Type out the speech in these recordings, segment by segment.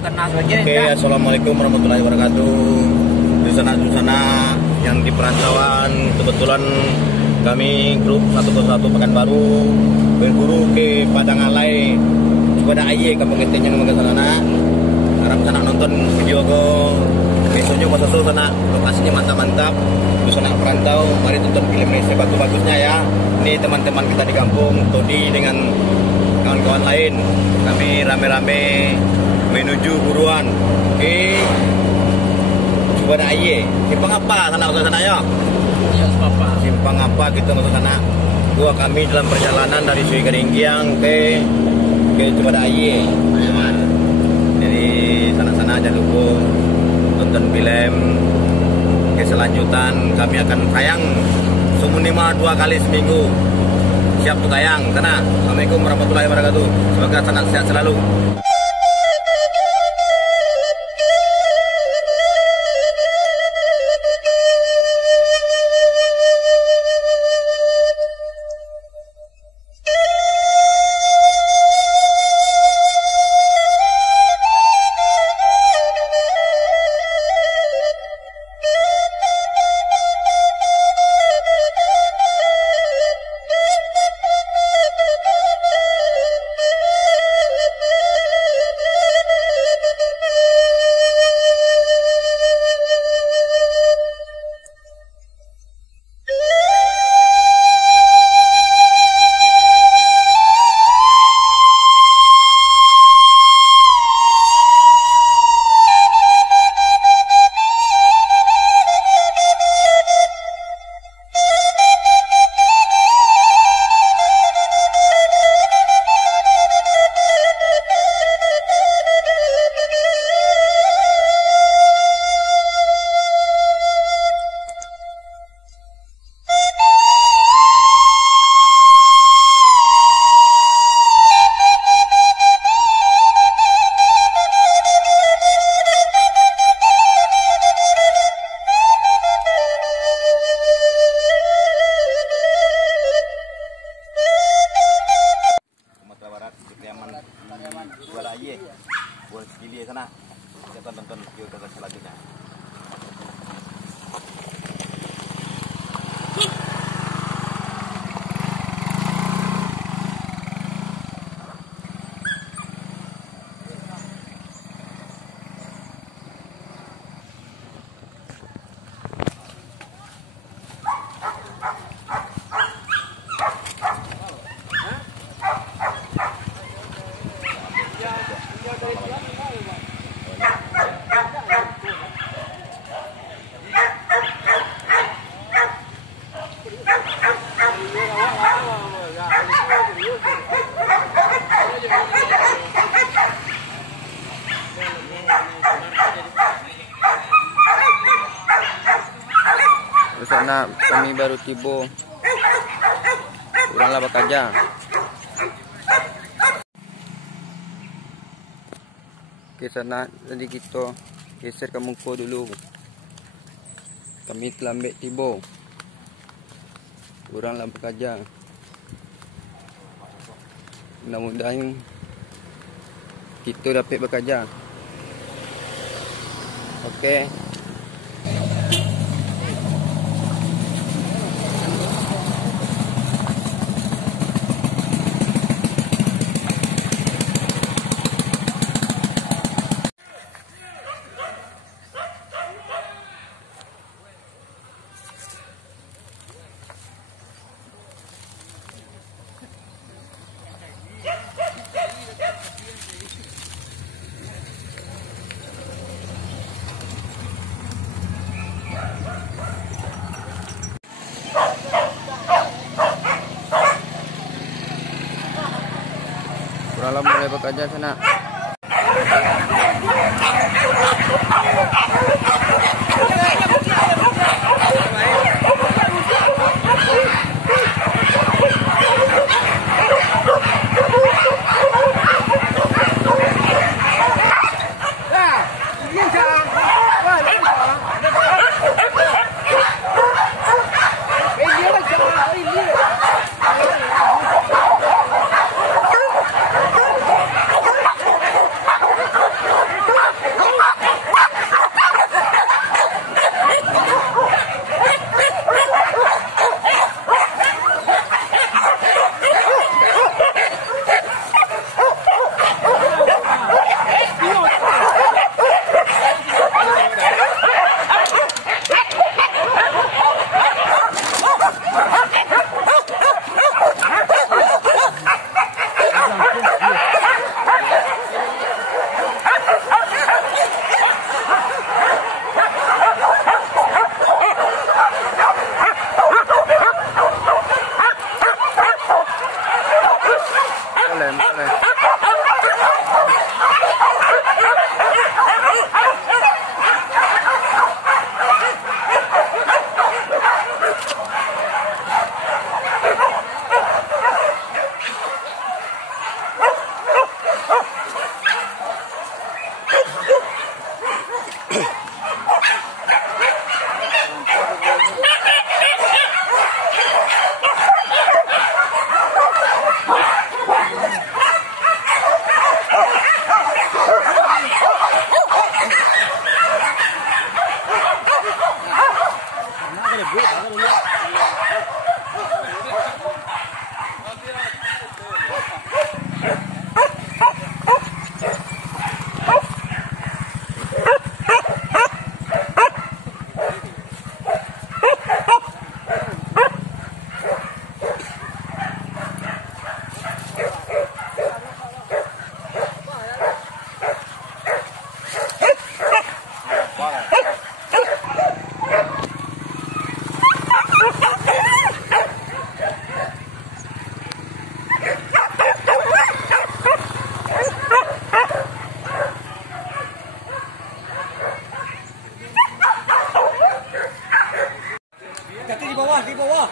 Oke, assalamualaikum warahmatullahi wabarakatuh. Di sana yang di perantauan, kebetulan kami grup 101 Pekanbaru berburu ke Padang Alai kepada Aye kampung Keteng yang sana. Harap sana nonton video ko besoknya pas sana, lokasinya mantap-mantap. Di sana perantau, mari tonton film ini sebagus-bagusnya ya. Ini teman-teman kita di kampung, Todi dengan kawan-kawan lain. Kami rame-rame menuju buruan. Oke. Coba ada Aye. Simpang apa sana ke sana ya? Iya, Papa. Simpang apa kita ke sana? Gua kami dalam perjalanan dari Sui Keringgiang ke coba ada Aye. Jadi sana-sana aja dulu tonton film. Ke selanjutan kami akan tayang seminimal 2 kali seminggu. Siap tuh tayang sana. Assalamualaikum warahmatullahi wabarakatuh. Semoga sana sehat selalu. Buat Aye, buat Gili sana. Kita tonton video selanjutnya. Di sana kami baru tiba. Kuranglah bekerja. Ke sana tadi kita geser ke muka dulu. Kami telah ambil tiba. Kuranglah bekerja. Mudah-mudahan kita dapat bekerja. Okey. Kuranglah mulai bekerja sana. Di bawah.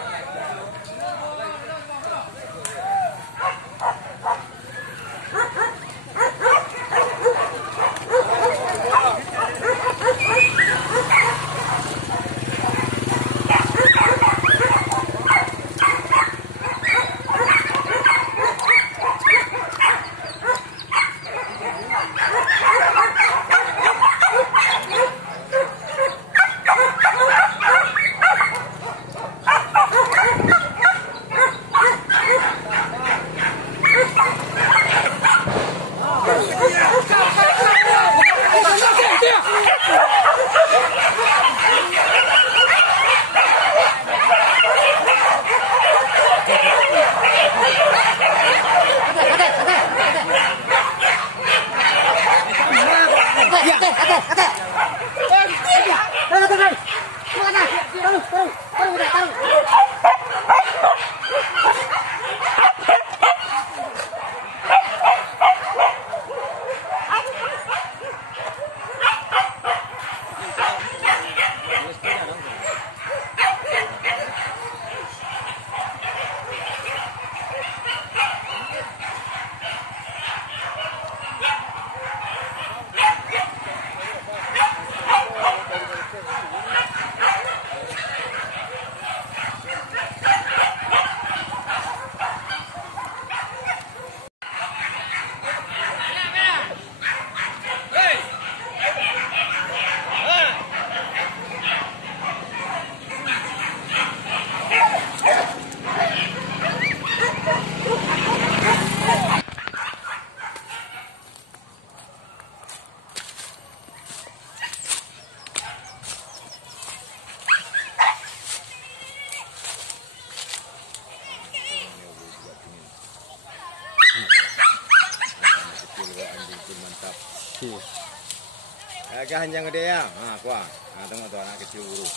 Agak hanjang gede ya. Nah, kuah. Nah, tengok tuh anak kecil buru.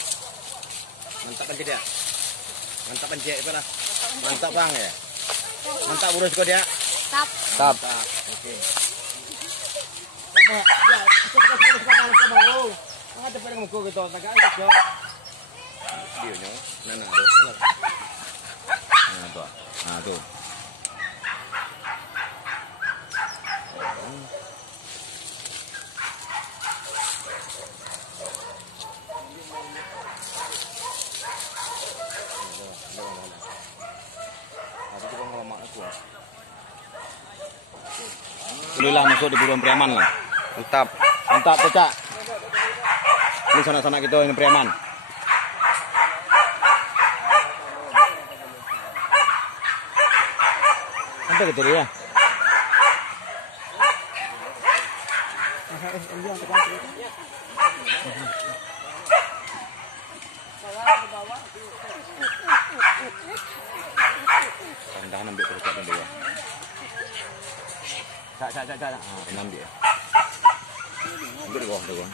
Mantap pancet dia. Mantap pancet itu lah. Mantap bang ya. Mantap buru juga dia. Tap. Mantap. Oke. Apa? Ya, kita mau. Ada pada muka gitu. Tagak gitu. Dia nyo. Nah, tuh. Nah, tuh. Nah, tuh. Alhamdulillah masuk di buruan preman lah. Mantap. Mantap pecah. Ini sana-sana kita ini preman. Sampai gitu ya. Enam dia. Ambil gua, gua.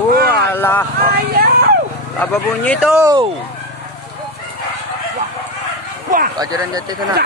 Walah. Apa bunyi tuh? Pelajaran jatuh sana.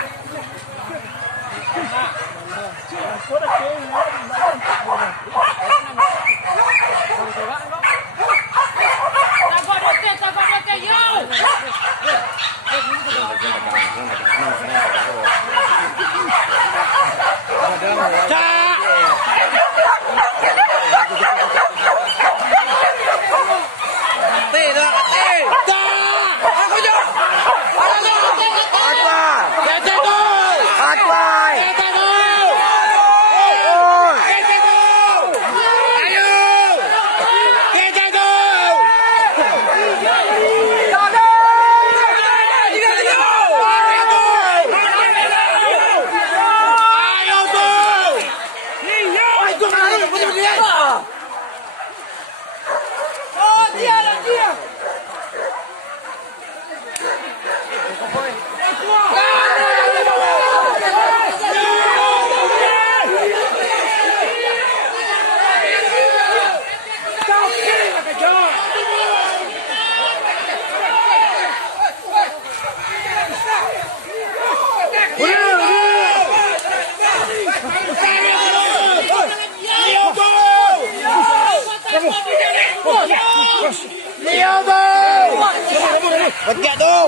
Petik tu.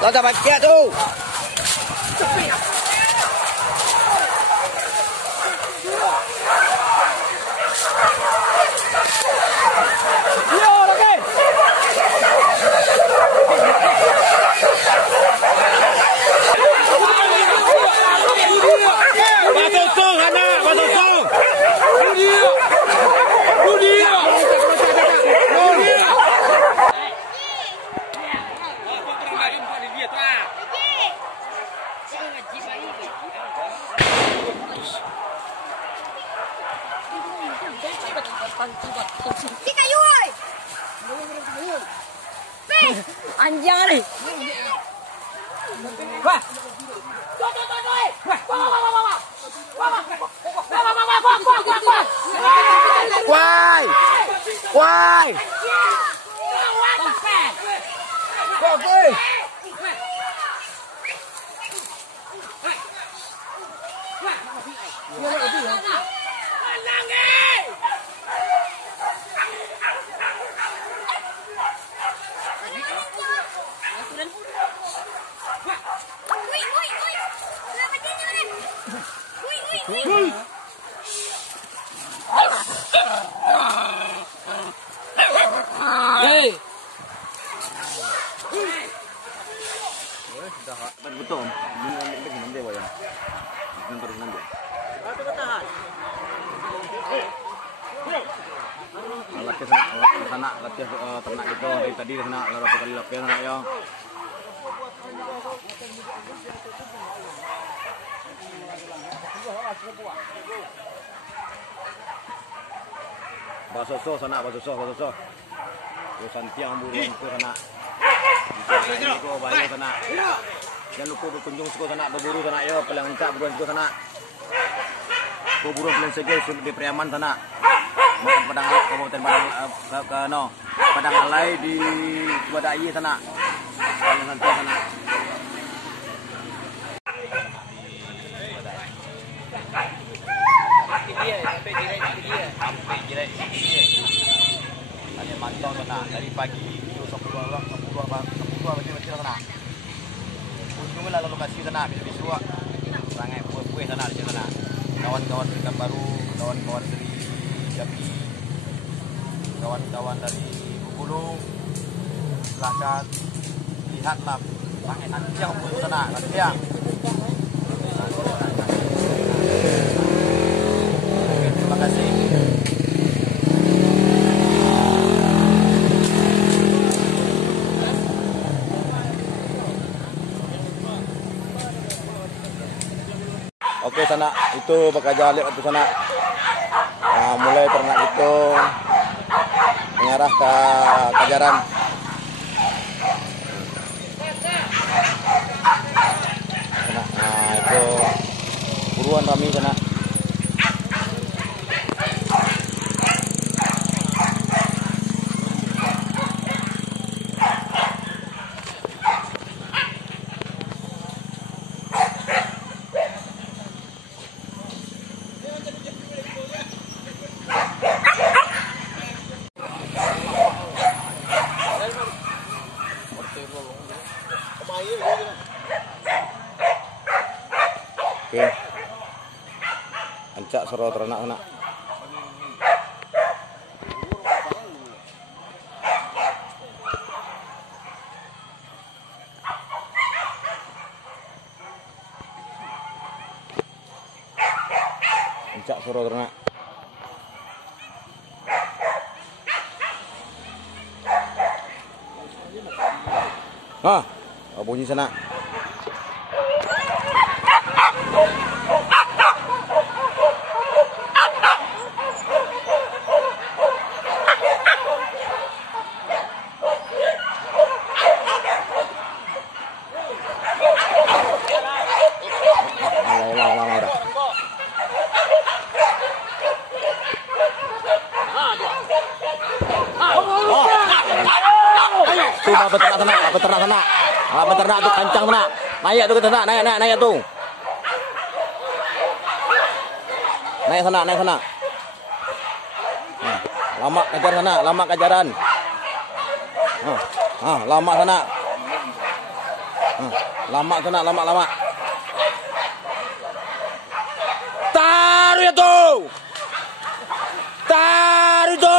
Lo tak petik tu. Di kayu oi. Anjing ni. Wah. Quay. Quay. Betul. Nanti bayar. Nanti. Laki sana laki ternak itu dari tadi sana berapa kali laki sana ya. Basoso sana basoso. Urusan tiang burung itu sana. Itu bahaya sana. Jangan lupa berkunjung suku sana berburu sana ya, pelancak buruan suku sana. Berburu pelan segel di Priaman sana. Padang Kabupaten Padang Alai di Badai sana. Yang nanti sana. Sampai dia. Hanya mantau sana dari pagi itu 10 macam sana. Kunjungilah lokasi sana visual. Sangat kue sana di sana. Kawan-kawan Berikan Baru, kawan-kawan dari Jambi, kawan-kawan dari Bengkulu, silakan lihatlah pakai nanti yang untuk sana, nanti yang. Terima kasih. sana itu bekerja lihat itu sana. Nah, mulai ternak itu mengarah ke Kajaran. Nah, itu buruan kami sana. Oke. Ancak soro ternak sana. Ancak soro ternak. Ah, bunyi sana. Lama dah. Tuh beternak sana. Beternak tuh kancang sana. Naik tuh ke sana, naik tuh. Naik sana. Nah, lama kejar sana, lama kejaran. Lama sana. Lama sana, lama. Taruh itu. Taruh itu.